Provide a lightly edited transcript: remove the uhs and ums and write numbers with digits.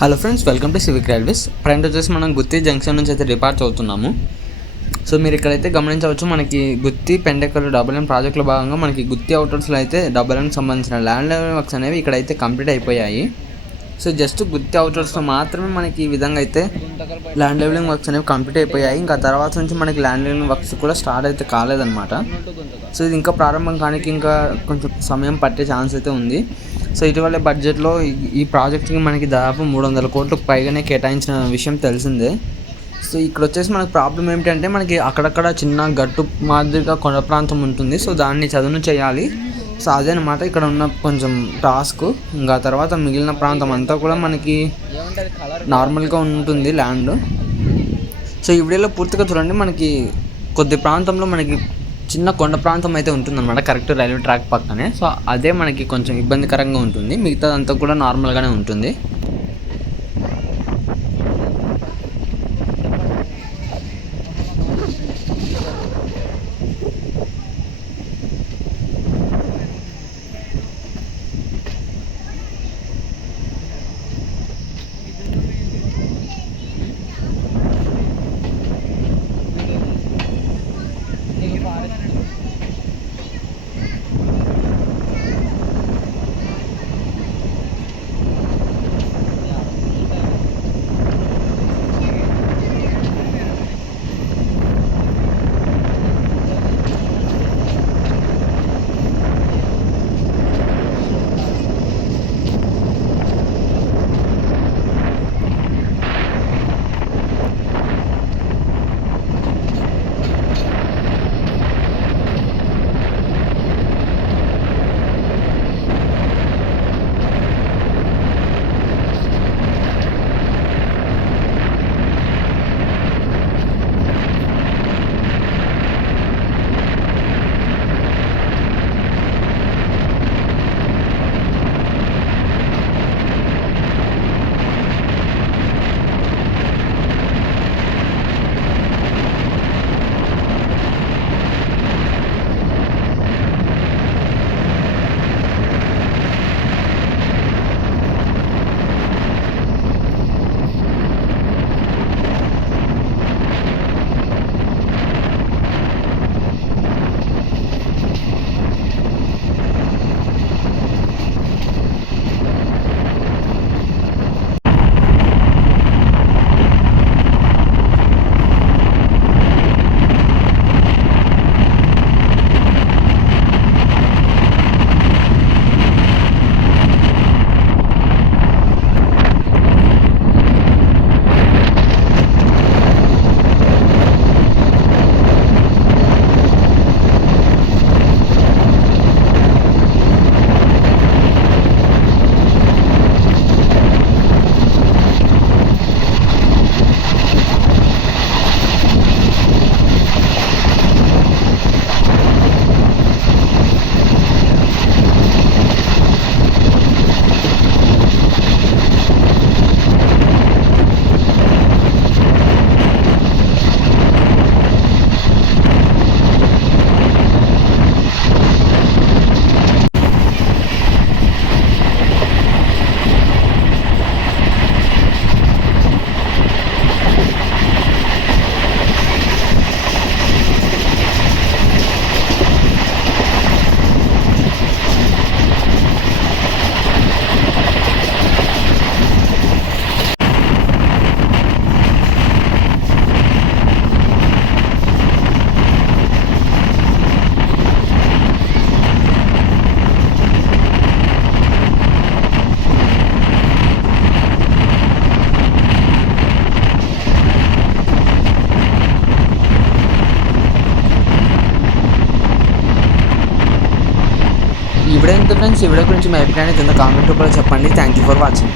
Hello friends, welcome to civic railways. Friend వచ్చేసి మనం గుత్తి junction నుంచి అయితే డిపార్చ్ అవుతున్నాము. సో మీరు ఇక్కడైతే గమనించవచ్చు, మనకి గుత్తి పెండెక్కలు డబుల్ ఎన్ ప్రాజెక్టులో భాగంగా మనకి గుత్తి అవుటర్స్లో అయితే డబుల్ ఎన్కి సంబంధించిన ల్యాండ్ లెవెల్ వర్క్స్ అనేవి ఇక్కడైతే కంప్లీట్ అయిపోయాయి. సో జస్ట్ గుత్తి అవుటర్స్లో మాత్రమే మనకి ఈ విధంగా అయితే ల్యాండ్ లెవెలింగ్ వర్క్స్ అనేవి కంప్లీట్ అయిపోయాయి. ఇంకా తర్వాత నుంచి మనకి ల్యాండ్ లెవెలింగ్ వర్క్స్ కూడా స్టార్ట్ అయితే కాలేదన్నమాట. సో ఇది ఇంకా ప్రారంభం కానీ ఇంకా కొంచెం సమయం పట్టే ఛాన్స్ అయితే ఉంది. సో ఇటీవల బడ్జెట్లో ఈ ప్రాజెక్ట్కి మనకి దాదాపు 300 కోట్లకు పైగానే కేటాయించిన విషయం తెలిసిందే. సో ఇక్కడ వచ్చేసి మనకు ప్రాబ్లం ఏమిటంటే, మనకి అక్కడక్కడ చిన్న గట్టు మాదిరిగా కొండ ప్రాంతం ఉంటుంది. సో దాన్ని చదును చేయాలి. సో అదేనమాట ఇక్కడ ఉన్న కొంచెం టాస్క్. ఇంకా తర్వాత మిగిలిన ప్రాంతం అంతా కూడా మనకి నార్మల్గా ఉంటుంది ల్యాండ్. సో ఈ వీడియోలో పూర్తిగా చూడండి. మనకి కొద్ది ప్రాంతంలో మనకి చిన్న కొండ ప్రాంతం అయితే ఉంటుందన్నమాట, కరెక్ట్ రైల్వే ట్రాక్ పక్కనే. సో అదే మనకి కొంచెం ఇబ్బందికరంగా ఉంటుంది. మిగతాదంతా కూడా నార్మల్గానే ఉంటుంది. ఈ వీడియో ఎంత ఫ్రెండ్స్, ఈ వీడియో గురించి మీ అభిప్రాయాన్ని కింద కామెంట్ రూపంలో చెప్పండి. Thank you for watching.